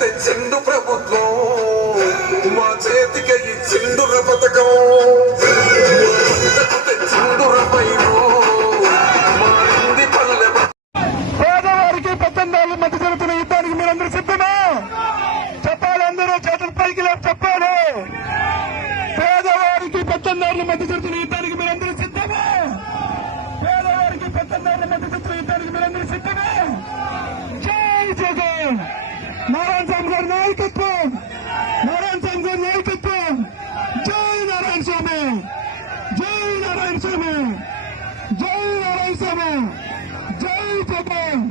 తెచ్చిండు ప్రభుత్వం, మా చేతికి ఇచ్చిండుర పథకం, తెచ్చిండుర పైరు మారింది పల్లె. పేదవారికి పెద్దందాలు మధ్య జరుగుతున్న యుద్ధానికి మీరందరూ సిద్ధమా? చెప్పాలి, అందరూ చేతుల పైకి లేపు చెప్పాలి. పేదవారికి పెద్దందారుల మధ్య జరుగుతున్న యుద్ధానికి మీరందరూ సిద్ధమా? పేదవారికి పెద్దందారుల మధ్య జరుగుతున్న యుద్ధానికి మీరందరూ సిద్ధమా? జై జగన్! నారాయణ స్వామి గారి నాయకత్వం, నారాయణ స్వామి గారి నాయకత్వం. జై నారాయణ స్వామి, జై నారాయణ స్వామి, జై నారాయణ స్వామి, జై జగన్.